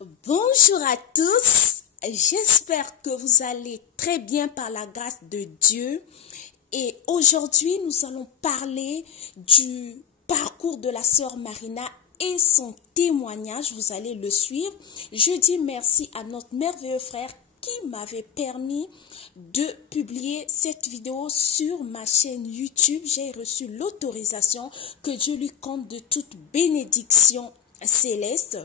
Bonjour à tous, j'espère que vous allez très bien par la grâce de Dieu. Et aujourd'hui, nous allons parler du parcours de la sœur Marina et son témoignage. Vous allez le suivre. Je dis merci à notre merveilleux frère qui m'avait permis de publier cette vidéo sur ma chaîne YouTube. J'ai reçu l'autorisation, que Dieu lui compte de toute bénédiction céleste.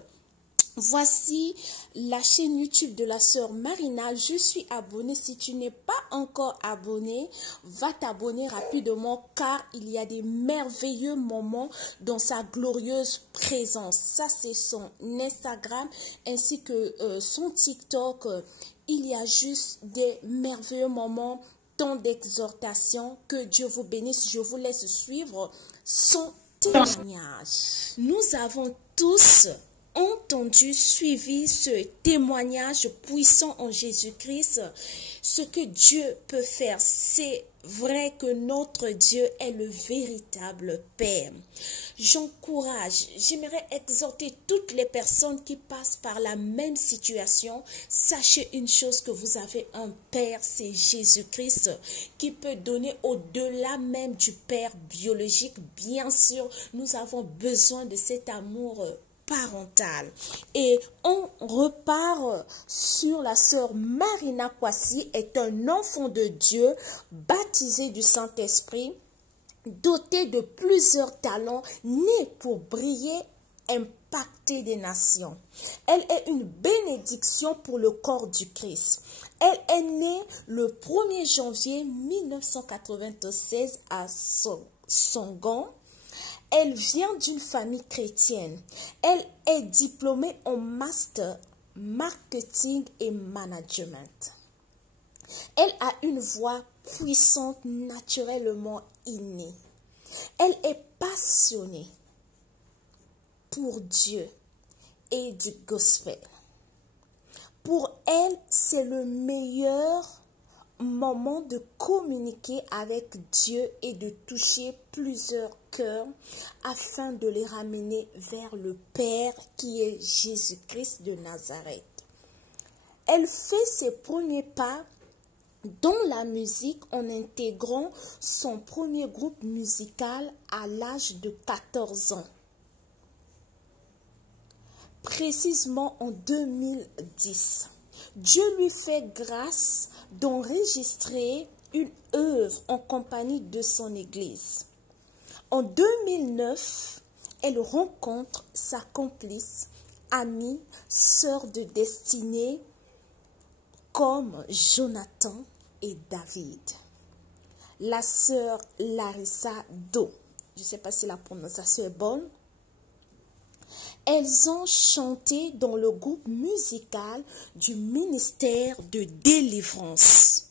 Voici la chaîne YouTube de la sœur Marina. Je suis abonnée. Si tu n'es pas encore abonné, va t'abonner rapidement car il y a des merveilleux moments dans sa glorieuse présence. Ça, c'est son Instagram ainsi que son TikTok. Il y a juste des merveilleux moments, tant d'exhortation. Que Dieu vous bénisse. Je vous laisse suivre son témoignage. Nous avons tous suivi ce témoignage puissant en Jésus-Christ. Ce que Dieu peut faire, c'est vrai que notre Dieu est le véritable Père. J'encourage, j'aimerais exhorter toutes les personnes qui passent par la même situation. Sachez une chose, que vous avez un Père, c'est Jésus-Christ, qui peut donner au-delà même du Père biologique. Bien sûr, nous avons besoin de cet amour parental. Et on repart sur la sœur Marina Kwasi, est un enfant de Dieu, baptisé du Saint-Esprit, doté de plusieurs talents, né pour briller, impacter des nations. Elle est une bénédiction pour le corps du Christ. Elle est née le 1er janvier 1996 à Songan. Elle vient d'une famille chrétienne. Elle est diplômée en master marketing et management. Elle a une voix puissante, naturellement innée. Elle est passionnée pour Dieu et du gospel. Pour elle, c'est le meilleur moment de communiquer avec Dieu et de toucher plusieurs cœurs afin de les ramener vers le Père qui est Jésus-Christ de Nazareth. Elle fait ses premiers pas dans la musique en intégrant son premier groupe musical à l'âge de 14 ans. Précisément en 2010. Dieu lui fait grâce d'enregistrer une œuvre en compagnie de son église. En 2009, elle rencontre sa complice, amie, sœur de destinée comme Jonathan et David. La sœur Larissa Do, je ne sais pas si la prononciation est bonne. Elles ont chanté dans le groupe musical du ministère de délivrance.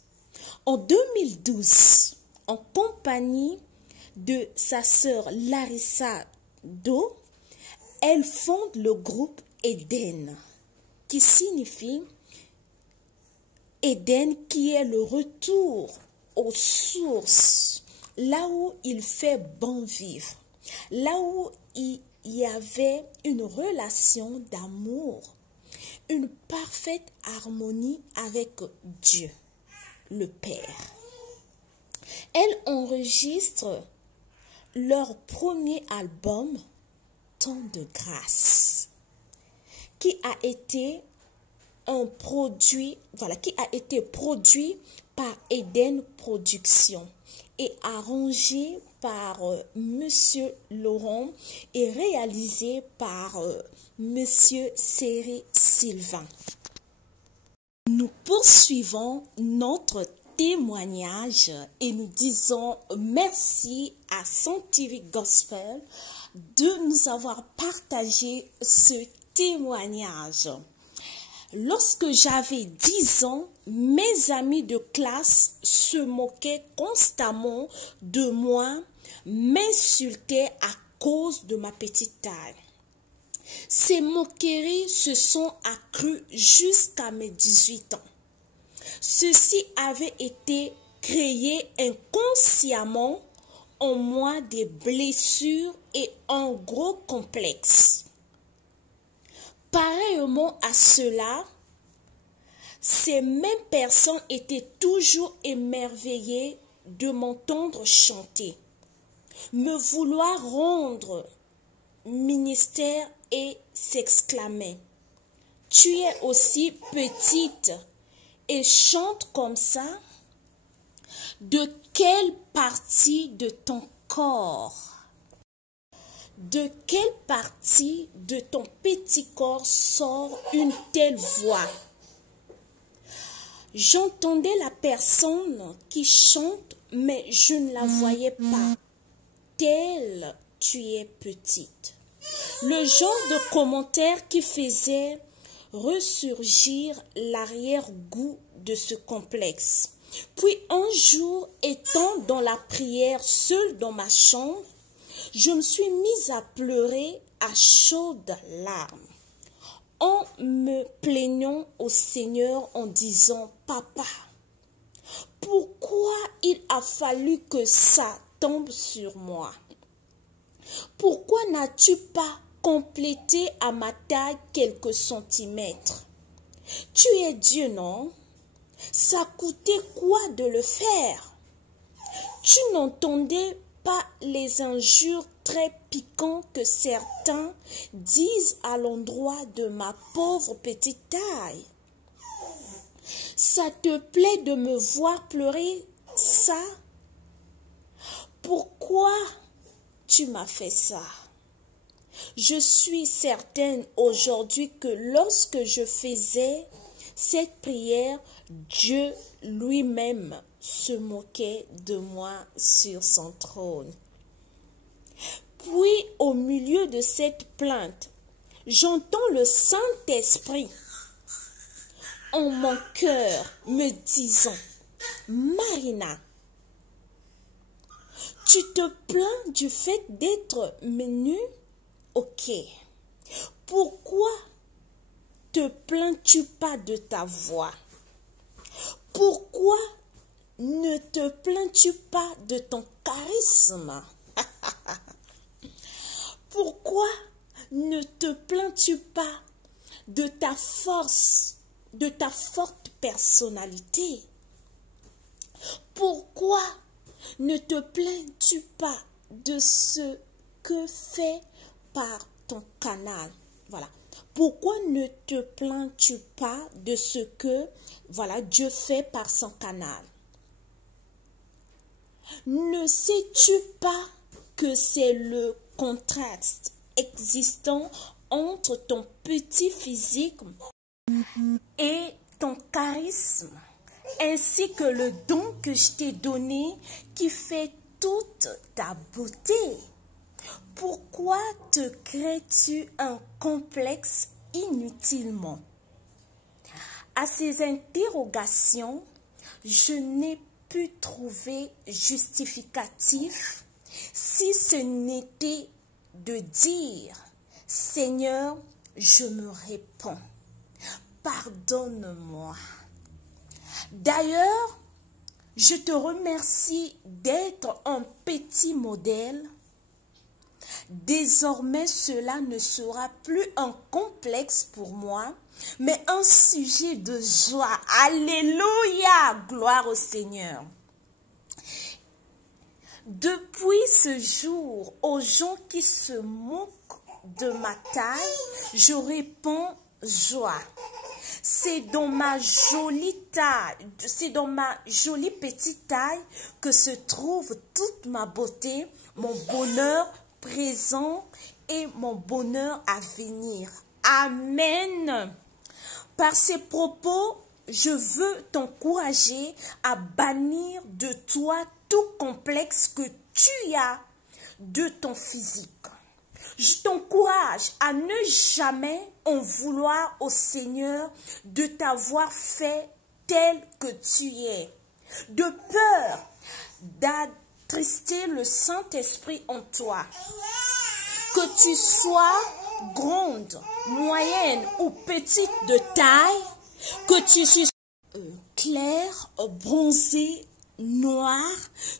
En 2012, en compagnie de sa sœur Larissa Do, elle fonde le groupe Éden, qui signifie Éden, qui est le retour aux sources, là où il fait bon vivre, là où il y avait une relation d'amour, une parfaite harmonie avec Dieu, le Père. Elles enregistrent leur premier album, Temps de grâce, qui a été produit par Eden Productions et arrangé par Monsieur Laurent et réalisé par Monsieur Seri Sylvain. Nous poursuivons notre témoignage et nous disons merci à Scientific Gospel de nous avoir partagé ce témoignage. Lorsque j'avais 10 ans, mes amis de classe se moquaient constamment de moi, m'insultaient à cause de ma petite taille. Ces moqueries se sont accrues jusqu'à mes 18 ans. Ceci avait été créé inconsciemment en moi des blessures et un gros complexe. Pareillement à cela, ces mêmes personnes étaient toujours émerveillées de m'entendre chanter, me vouloir rendre ministère et s'exclamaient: tu es aussi petite et chante comme ça? De quelle partie de ton corps, de quelle partie de ton petit corps sort une telle voix? J'entendais la personne qui chante, mais je ne la voyais pas. Telle tu es petite. Le genre de commentaire qui faisait ressurgir l'arrière-goût de ce complexe. Puis un jour, étant dans la prière seule dans ma chambre, je me suis mise à pleurer à chaudes larmes, en me plaignant au Seigneur en disant: Papa, pourquoi il a fallu que ça tombe sur moi? Pourquoi n'as-tu pas complété à ma taille quelques centimètres? Tu es Dieu, non? Ça coûtait quoi de le faire? Tu n'entendais pas les injures très piquantes que certains disent à l'endroit de ma pauvre petite taille? Ça te plaît de me voir pleurer ça? Pourquoi tu m'as fait ça? Je suis certaine aujourd'hui que lorsque je faisais cette prière, Dieu lui-même se moquait de moi sur son trône. Puis, au milieu de cette plainte, j'entends le Saint-Esprit en mon cœur me disant: Marina, tu te plains du fait d'être menue? Ok. Pourquoi te plains-tu pas de ta voix? Pourquoi ne te plains-tu pas de ton charisme? Pourquoi ne te plains-tu pas de ta force, de ta forte personnalité? Pourquoi ne te plains-tu pas de ce que fait par ton canal? Voilà. Pourquoi ne te plains-tu pas de ce que, voilà, Dieu fait par son canal? Ne sais-tu pas que c'est le contraste existant entre ton petit physique et ton charisme, ainsi que le don que je t'ai donné qui fait toute ta beauté? Pourquoi te crées-tu un complexe inutilement? À ces interrogations, je n'ai pu trouver justificatif si ce n'était de dire: Seigneur, je me réponds, pardonne-moi. D'ailleurs, je te remercie d'être un petit modèle. Désormais, cela ne sera plus un complexe pour moi, mais un sujet de joie. Alléluia! Gloire au Seigneur. Depuis ce jour, aux gens qui se moquent de ma taille, je réponds joie. C'est dans ma jolie taille, c'est dans ma jolie petite taille que se trouve toute ma beauté, mon bonheur présent et mon bonheur à venir. Amen. Par ces propos, je veux t'encourager à bannir de toi tout complexe que tu as de ton physique. Je t'encourage à ne jamais en vouloir au Seigneur de t'avoir fait tel que tu es, de peur d'attrister le Saint-Esprit en toi. Que tu sois grande, moyenne ou petite de taille, que tu sois clair, bronzé, noir,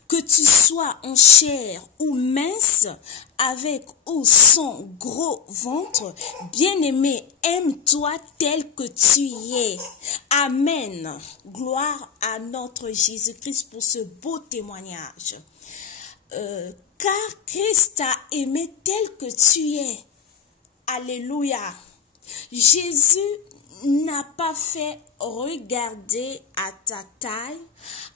que tu sois en chair ou mince, avec ou sans gros ventre, bien-aimé, aime-toi tel que tu es. Amen. Gloire à notre Jésus-Christ pour ce beau témoignage. Car Christ t'a aimé tel que tu es. Alléluia. Jésus n'a pas fait regarder à ta taille,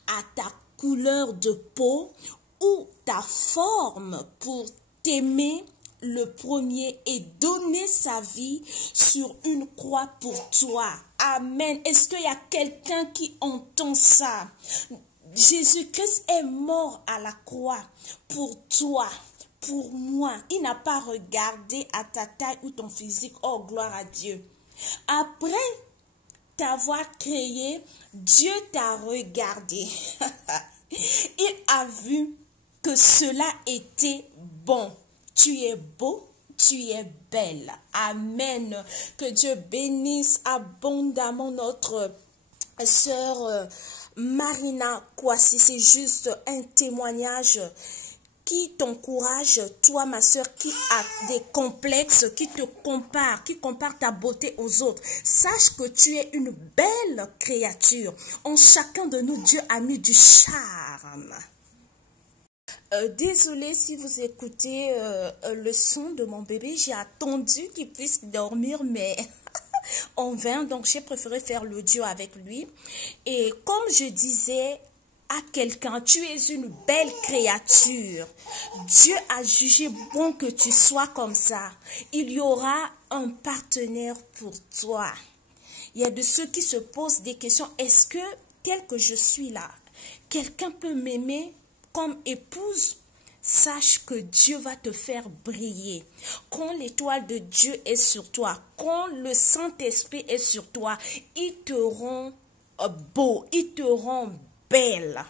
à ta couleur de peau ou ta forme pour t'aimer le premier et donner sa vie sur une croix pour toi. Amen. Est-ce qu'il y a quelqu'un qui entend ça? Jésus-Christ est mort à la croix pour toi, pour moi. Il n'a pas regardé à ta taille ou ton physique. Oh, gloire à Dieu. Après t'avoir créé, Dieu t'a regardé. Il a vu que cela était bon. Tu es beau, tu es belle. Amen. Que Dieu bénisse abondamment notre sœur Marina Kwasi. C'est juste un témoignage qui t'encourage, toi ma soeur qui a des complexes, qui te compare, qui compare ta beauté aux autres. Sache que tu es une belle créature. En chacun de nous, Dieu a mis du charme. Désolée si vous écoutez le son de mon bébé, j'ai attendu qu'il puisse dormir, mais en vain, donc j'ai préféré faire l'audio avec lui. Et comme je disais à quelqu'un, tu es une belle créature. Dieu a jugé bon que tu sois comme ça. Il y aura un partenaire pour toi. Il y a de ceux qui se posent des questions. Est-ce que, tel que je suis là, quelqu'un peut m'aimer comme épouse? Sache que Dieu va te faire briller. Quand l'étoile de Dieu est sur toi, quand le Saint-Esprit est sur toi, il te rend beau, il te rend belle.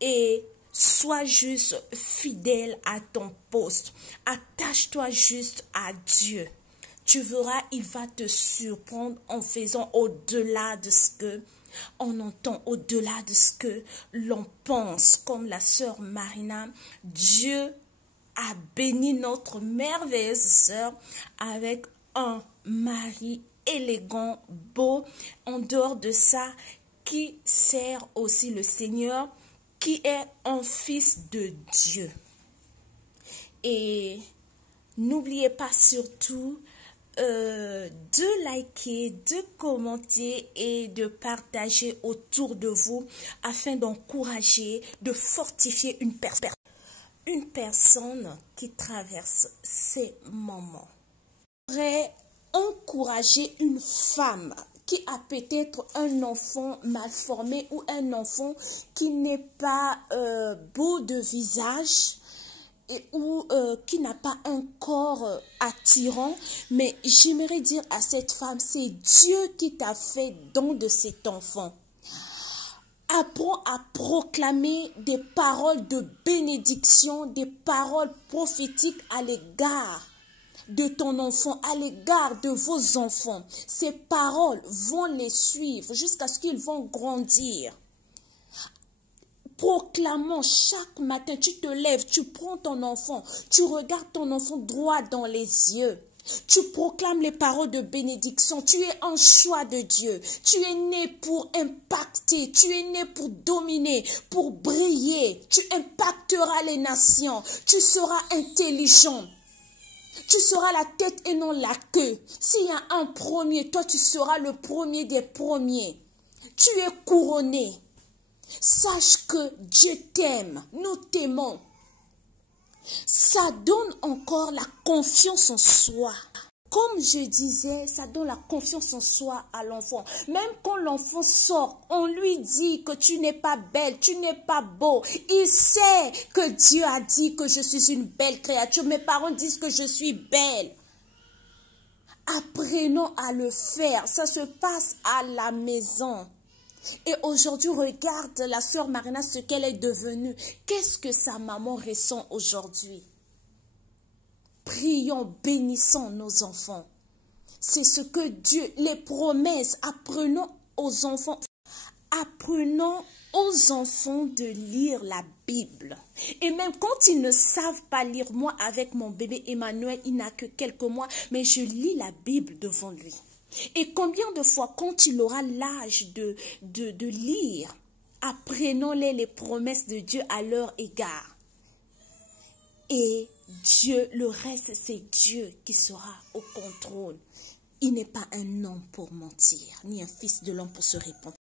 Et sois juste fidèle à ton poste. Attache-toi juste à Dieu. Tu verras, il va te surprendre en faisant au-delà de ce que on entend, au-delà de ce que l'on pense. Comme la sœur Marina, Dieu a béni notre merveilleuse sœur avec un mari élégant, beau. En dehors de ça, qui sert aussi le Seigneur, qui est un fils de Dieu. Et n'oubliez pas surtout de liker, de commenter et de partager autour de vous afin d'encourager, de fortifier une personne qui traverse ces moments. J'aimerais encourager une femme qui a peut-être un enfant mal formé ou un enfant qui n'est pas beau de visage ou qui n'a pas un corps attirant, mais j'aimerais dire à cette femme, c'est Dieu qui t'a fait don de cet enfant. Apprends à proclamer des paroles de bénédiction, des paroles prophétiques à l'égard de ton enfant, à l'égard de vos enfants. Ces paroles vont les suivre jusqu'à ce qu'ils vont grandir. Proclamant chaque matin, tu te lèves, tu prends ton enfant, tu regardes ton enfant droit dans les yeux. Tu proclames les paroles de bénédiction. Tu es un choix de Dieu. Tu es né pour impacter. Tu es né pour dominer, pour briller. Tu impacteras les nations. Tu seras intelligent. Tu seras la tête et non la queue. S'il y a un premier, toi tu seras le premier des premiers. Tu es couronné. Sache que Dieu t'aime, nous t'aimons. Ça donne encore la confiance en soi. Comme je disais, ça donne la confiance en soi à l'enfant. Même quand l'enfant sort, on lui dit que tu n'es pas belle, tu n'es pas beau. Il sait que Dieu a dit que je suis une belle créature. Mes parents disent que je suis belle. Apprenons à le faire. Ça se passe à la maison. Et aujourd'hui, regarde la sœur Marina, ce qu'elle est devenue. Qu'est-ce que sa maman ressent aujourd'hui? Prions, bénissons nos enfants. C'est ce que Dieu, les promesses, apprenons aux enfants apprenons aux enfants de lire la Bible. Et même quand ils ne savent pas lire, moi avec mon bébé Emmanuel, il n'a que quelques mois, mais je lis la Bible devant lui. Et combien de fois, quand il aura l'âge de lire, apprenons-les promesses de Dieu à leur égard. Et Dieu, le reste, c'est Dieu qui sera au contrôle. Il n'est pas un homme pour mentir, ni un fils de l'homme pour se répondre.